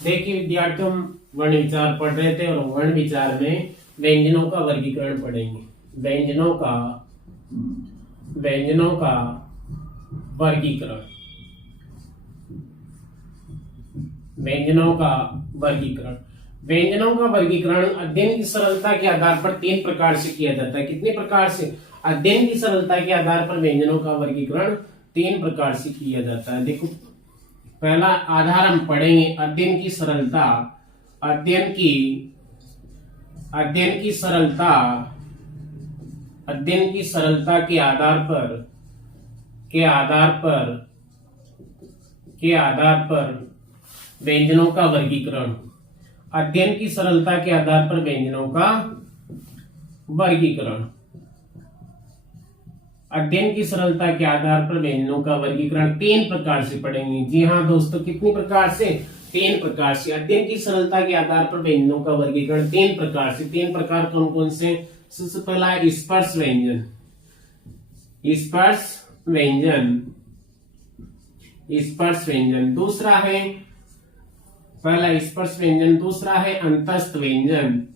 देखिए विद्यार्थियों, वर्ण विचार पढ़ रहे थे और वर्ण विचार में व्यंजनों का वर्गीकरण पढ़ेंगे। व्यंजनों का वर्गीकरण। व्यंजनों का वर्गीकरण अध्ययन की सरलता के आधार पर 3 प्रकार से किया जाता है। कितने प्रकार से? अध्ययन की सरलता के आधार पर व्यंजनों का वर्गीकरण 3 प्रकार से किया जाता है। देखो, पहला आधार हम पढ़ेंगे अध्ययन की सरलता। अध्ययन की सरलता के आधार पर व्यंजनों का वर्गीकरण। अध्ययन की सरलता के आधार पर व्यंजनों का वर्गीकरण। अध्ययन की सरलता के आधार पर व्यंजनों का वर्गीकरण 3 प्रकार से पढ़ेंगे। जी हाँ दोस्तों, कितनी प्रकार से? 3 प्रकार से। अध्ययन की सरलता के आधार पर व्यंजनों का वर्गीकरण 3 प्रकार से। 3 प्रकार कौन कौन से? सबसे पहला है स्पर्श व्यंजन। दूसरा है पहला स्पर्श व्यंजन, दूसरा है अंतस्थ व्यंजन।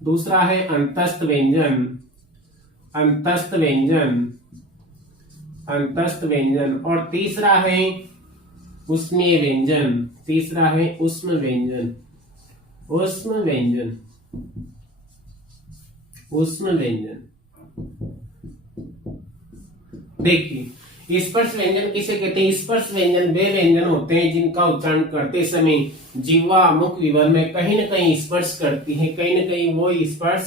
दूसरा है अंतस्थ व्यंजन और तीसरा है उष्मीय व्यंजन। देखिए, स्पर्श व्यंजन किसे कहते हैं? स्पर्श व्यंजन वे व्यंजन होते हैं जिनका उच्चारण करते समय जीवा मुख विवर में कहीं न कहीं स्पर्श करती है, कहीं न कहीं वो स्पर्श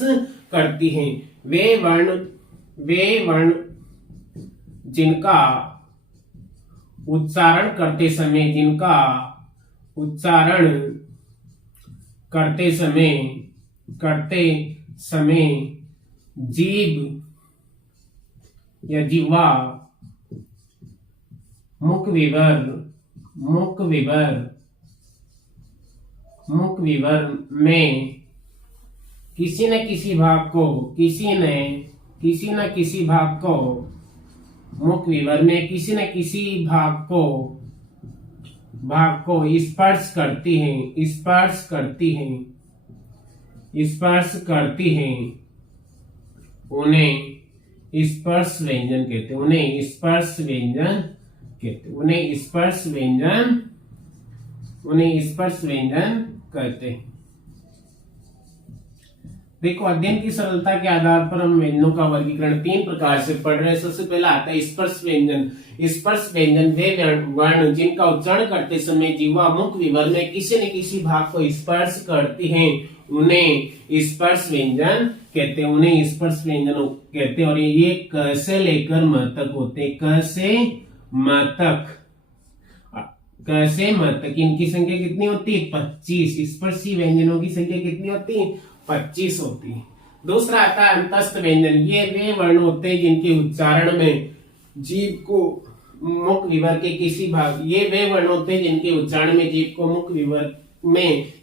करती हैं। वे वर्ण जिनका उच्चारण करते समय जीभ या जीवा मुख विवर में किसी न किसी भाग को मुख विवर में किसी न किसी भाग को स्पर्श करती हैं, उन्हें स्पर्श व्यंजन कहते हैं। देखो, अध्ययन की सरलता के आधार पर हम व्यंजनों का वर्गीकरण 3 प्रकार से पढ़ रहे हैं। सबसे पहला आता है स्पर्श व्यंजन। स्पर्श व्यंजन वे वर्ण जिनका उच्चारण करते समय जीवा मुख विवर में किसी न किसी भाग को स्पर्श करती हैं, उन्हें स्पर्श व्यंजन कहते हैं। और ये क से लेकर म तक होते हैं। क से म तक इनकी संख्या कितनी होती है? 25। स्पर्शी व्यंजनों की संख्या कितनी होती है? 25 होती है। दूसरा आता है अंतस्थ व्यंजन। ये वे वर्ण होते हैं जिनके उच्चारण में जीभ को मुख विवर के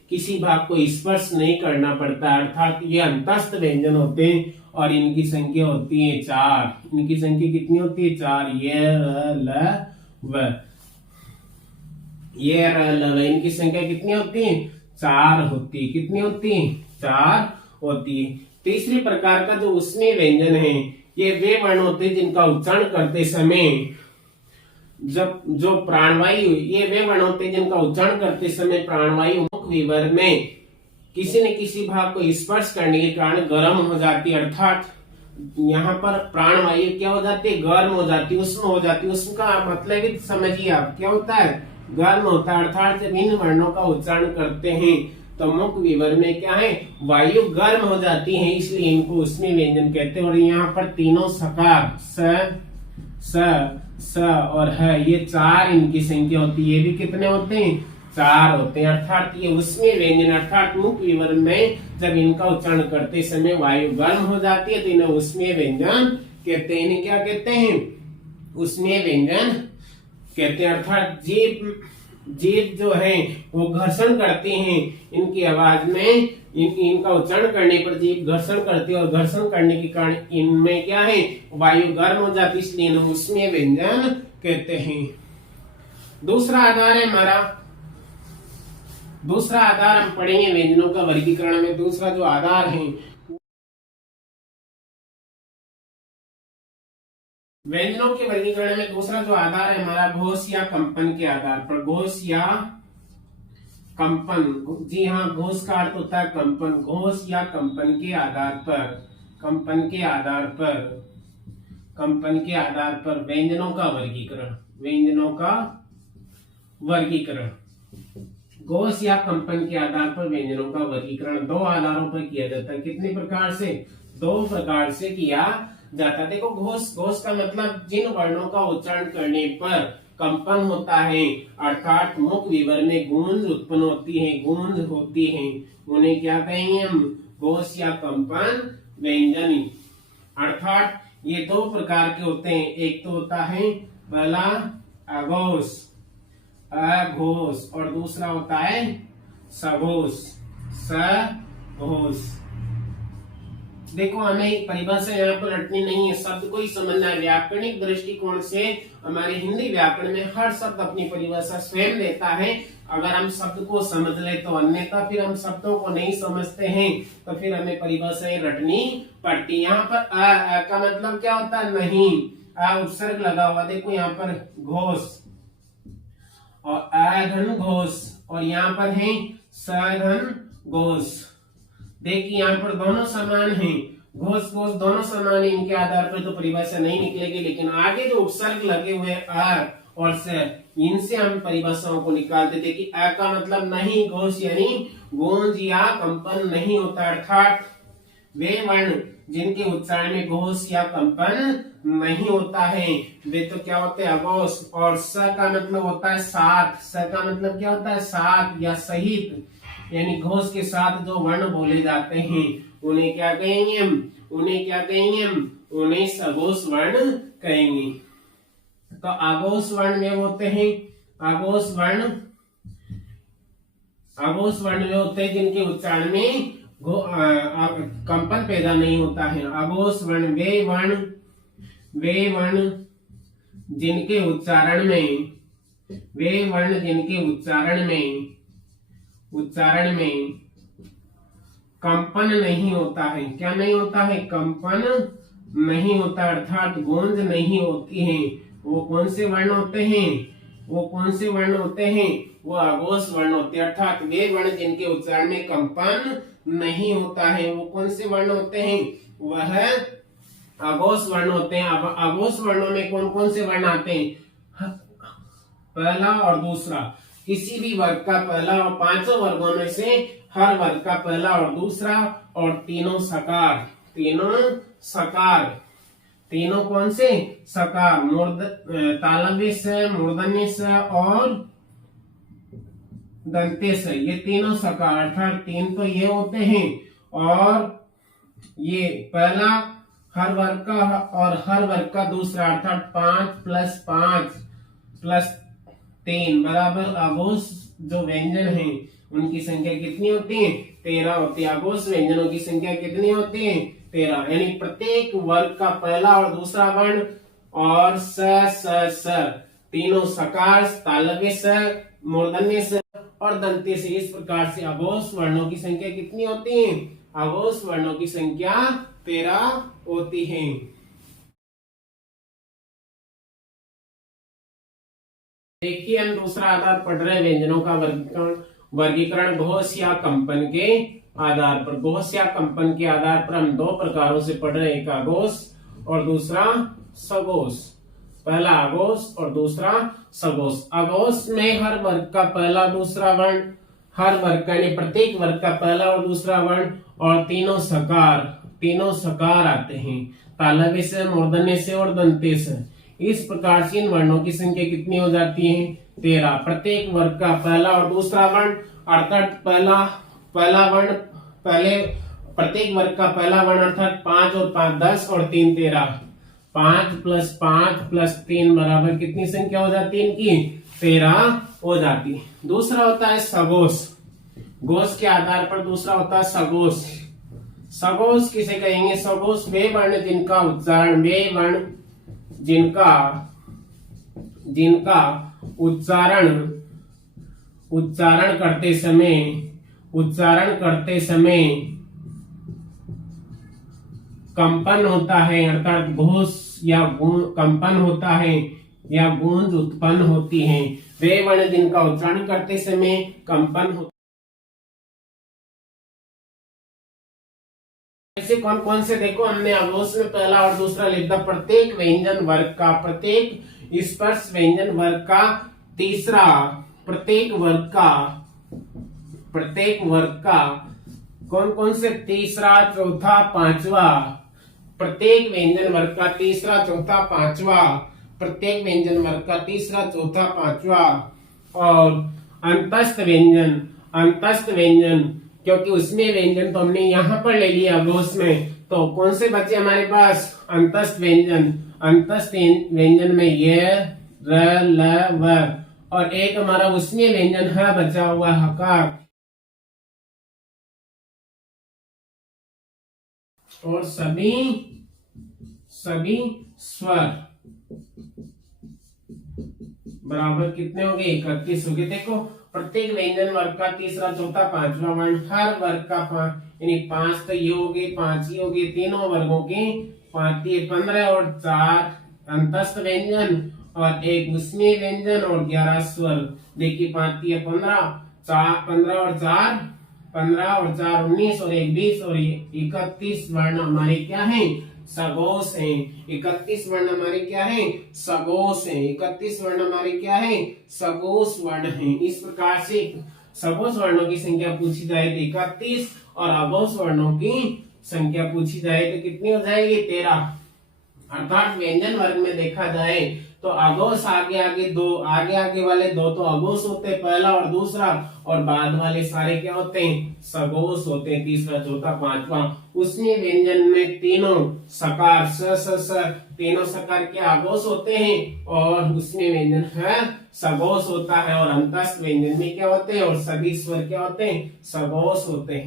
किसी भाग को स्पर्श नहीं करना पड़ता, अर्थात ये अंतस्थ व्यंजन होते हैं और इनकी संख्या होती है 4। इनकी संख्या कितनी होती है? 4। ये र ल व इनकी संख्या कितनी होती है? 4 होती है। कितनी होती है? 4 होती है। तीसरी प्रकार का जो उष्मीय व्यंजन है, ये वे वर्ण होते हैं जिनका उच्चारण करते समय प्राणवायु मुख विवर में किसी न किसी भाग को स्पर्श करने के कारण गर्म हो जाती है, अर्थात यहाँ पर प्राणवायु क्या हो जाती है? गर्म हो जाती है, उष्ण हो जाती है। उष्ण का मतलब समझिए आप, क्या होता है? गर्म होता है। अर्थात जब इन वर्णों का उच्चारण करते हैं तो मुख विवर में क्या है? वायु गर्म हो जाती है, इसलिए इनको उष्मीय व्यंजन कहते हैं। और यहाँ पर तीनों सकार स और ह, ये 4 इनकी संख्या होती है। ये भी कितने होते हैं? 4 होते हैं। अर्थात ये उष्मीय व्यंजन, अर्थात मुख विवर में जब इनका उच्चारण करते समय वायु गर्म हो जाती है तो इन्हें उष्मीय व्यंजन कहते हैं। इन्हें क्या कहते हैं? उष्मीय व्यंजन कहते हैं। अर्थात जीभ जो है वो घर्षण करती हैं इनकी आवाज में, इनका उच्चारण करने पर जीभ घर्षण करती है और घर्षण करने के कारण इनमें क्या है? वायु गर्म हो जाती है, इसलिए इन्हें उष्मीय व्यंजन कहते हैं। दूसरा आधार है हमारा, दूसरा आधार हम पढ़ेंगे व्यंजनों का वर्गीकरण में। दूसरा जो आधार है, व्यंजनों के वर्गीकरण में दूसरा जो आधार है हमारा घोष या कंपन के आधार पर। घोष या कंपन, जी हाँ, घोष का अर्थ होता है कंपन। घोष या कंपन के आधार पर, कंपन के आधार पर, कंपन के आधार पर व्यंजनों का वर्गीकरण, व्यंजनों का वर्गीकरण। घोष या कंपन के आधार पर व्यंजनों का वर्गीकरण दो आधारों पर किया जाता है। कितने प्रकार से? दो प्रकार से किया जाता है। देखो, घोष, घोष का मतलब जिन वर्णों का उच्चारण करने पर कंपन होता है, अर्थात मुख विवर में गूंज उत्पन्न होती है, गूंज होती है, उन्हें क्या कहेंगे हम? घोष या कंपन व्यंजन। अर्थात ये दो प्रकार के होते हैं। एक तो होता है पहला अघोष, अघोष, और दूसरा होता है सघोष, सघोष। देखो, हमें एक परिभाषा यहाँ पर रटनी नहीं है, शब्द को ही समझना है। व्याकरणिक दृष्टिकोण से हमारे हिंदी व्याकरण में हर शब्द अपनी परिभाषा स्वयं देता है। अगर हम शब्द को समझ ले तो, अन्यथा फिर हम शब्दों को नहीं समझते हैं तो फिर हमें परिभाषाएं रटनी पड़ती। यहाँ पर अ का मतलब क्या होता है? नहीं, उपसर्ग लगा हुआ। देखो यहाँ पर घोष और अघन घोष, और यहाँ पर है सघन घोष। देखिए यहाँ पर दोनों समान हैं, घोष घोष दोनों समान है। इनके आधार पर तो परिभाषा नहीं निकलेगी, लेकिन आगे जो उपसर्ग लगे हुए अ और स, इनसे हम परिभाषाओं को निकालते थे कि अ का मतलब नहीं, घोष यानी गूंज या कंपन नहीं होता। अर्थात वे वर्ण जिनके उच्चारण में घोष या कंपन नहीं होता है, वे तो क्या होते हैं? अघोष। और स का मतलब होता है साथ। स का मतलब क्या होता है? साथ या सहित, यानी घोष के साथ जो वर्ण बोले जाते हैं उन्हें क्या कहेंगे हम? उन्हें क्या कहेंगे हम? उन्हें सघोष वर्ण कहेंगे। तो अघोष वर्ण में होते हैं, अघोष वर्ण, अघोष वर्ण में होते हैं जिनके उच्चारण में कंपन पैदा नहीं होता है। अघोष वर्ण वे वर्ण, वे वर्ण जिनके उच्चारण में, वे वर्ण जिनके उच्चारण में, उच्चारण में कंपन नहीं होता है। क्या नहीं होता है? कंपन नहीं होता, अर्थात गूंज नहीं होती है। वो कौन से वर्ण होते हैं? वो कौन से वर्ण होते हैं? वो अघोष वर्ण होते हैं। अर्थात वे वर्ण जिनके उच्चारण में कंपन नहीं होता है, वो कौन से वर्ण होते हैं? वह अघोष वर्ण होते हैं। अब अघोष वर्णों में कौन कौन से वर्ण आते हैं? पहला और दूसरा, किसी भी वर्ग का पहला और पांचों वर्गों में से हर वर्ग का पहला और दूसरा, और तीनों सकार, तीनों सकार, तीनों कौन से? सकार, तालव्य से, मूर्धन्य से और दंते से, ये तीनों सकार। अर्थात तीन तो ये होते हैं, और ये पहला हर वर्ग का और हर वर्ग का दूसरा, अर्थात 5 + 5 + 3 बराबर अघोष जो व्यंजन है उनकी संख्या कितनी होती है? 13 होती है। अघोष व्यंजनों की संख्या कितनी होती है? 13। यानी प्रत्येक वर्ग का पहला और दूसरा वर्ण और स तीनों सकार, तालव्य स, मूर्धन्य स और दंत्य से, इस प्रकार से अघोष वर्णों की संख्या कितनी होती है? अघोष वर्णों की संख्या 13 होती है। देखिए, हम दूसरा आधार पढ़ रहे हैं व्यंजनों का वर्गीकरण, वर्गीकरण घोष या कंपन के आधार पर। घोष या कंपन के आधार पर हम दो प्रकारों से पढ़ रहे हैं, एक अघोष और दूसरा सघोष। पहला अघोष और दूसरा सघोष। अघोष में हर वर्ग का पहला दूसरा वर्ण, हर वर्ग का यानी प्रत्येक वर्ग का पहला और दूसरा वर्ण, और तीनों सकार, तीनों सकार आते हैं, तालव्य से, मूर्धन्य से और दंत्य से। इस प्रकार से इन वर्णों की संख्या कितनी हो जाती है? 13। प्रत्येक वर्ग का पहला और दूसरा वर्ण, अर्थात पहला वर्ण, पहले प्रत्येक वर्ग का पहला वर्ण अर्थात 5 और 5 10 और 3 13, 5 + 5 + 3 बराबर कितनी संख्या हो जाती है इनकी? 13 हो जाती है। दूसरा होता है सघोष। घोष के आधार पर दूसरा होता है सघोष। सघोष किसे कहेंगे? सघोष वे वर्ण जिनका उच्चारण, वे वर्ण जिनका उच्चारण करते समय कंपन होता है, अर्थात घोष या कंपन होता है या गूंज उत्पन्न होती है। वे वर्ण जिनका उच्चारण करते समय कंपन होता है। ऐसे कौन कौन से देखो, हमने अघोष में पहला और दूसरा लिख दिया। प्रत्येक व्यंजन वर्ग का, प्रत्येक स्पर्श व्यंजन वर्ग का तीसरा, प्रत्येक वर्ग का कौन कौन से, तीसरा, चौथा, पांचवा, प्रत्येक व्यंजन वर्ग का तीसरा, चौथा, पांचवा, प्रत्येक व्यंजन वर्ग का तीसरा, चौथा, पांचवा, और अंतस्थ व्यंजन, क्योंकि उसमें व्यंजन तो हमने यहाँ पर ले लिया अघोष में, तो कौन से बचे हमारे पास, अंतस्थ व्यंजन में ये, र, ल, व, और एक हमारा उसमें व्यंजन है बचा हुआ हकार, और सभी स्वर बराबर कितने हो गए, 31 हो गए। देखो प्रत्येक व्यंजन वर्ग का तीसरा, चौथा, पांचवा वर्ण, हर वर्ग का यानी 5 तो ये हो गए, 5 ही हो गए, तीनों वर्गों के 5, 15 और 4 अंतस्थ व्यंजन और एक उसमें व्यंजन और 11 स्वर। देखिए 5, 15, 15 और 4 19 और 1 20 और 31 वर्ण हमारे क्या है, सघोष है। 31 वर्ण हमारे क्या है, सघोष है। 31 वर्ण हमारे क्या है, सघोष वर्ण है। इस प्रकार से सघोष वर्णों की संख्या पूछी जाए तो 31 और अघोष वर्णों की संख्या पूछी जाए तो कितनी हो जाएगी, 13। अर्थात व्यंजन वर्ग में देखा जाए तो अघोष आगे वाले दो तो अघोष होते हैं, पहला और दूसरा, और बाद वाले सारे क्या होते हैं, सघोष होते हैं, तीसरा, चौथा, पांचवा। उसमें व्यंजन में तीनों सकार तीनों सकार के अघोष होते हैं, और उसमें व्यंजन है सघोष होता है, और अंतस्थ व्यंजन में क्या होते हैं, और सभी स्वर क्या होते हैं, सघोष होते हैं।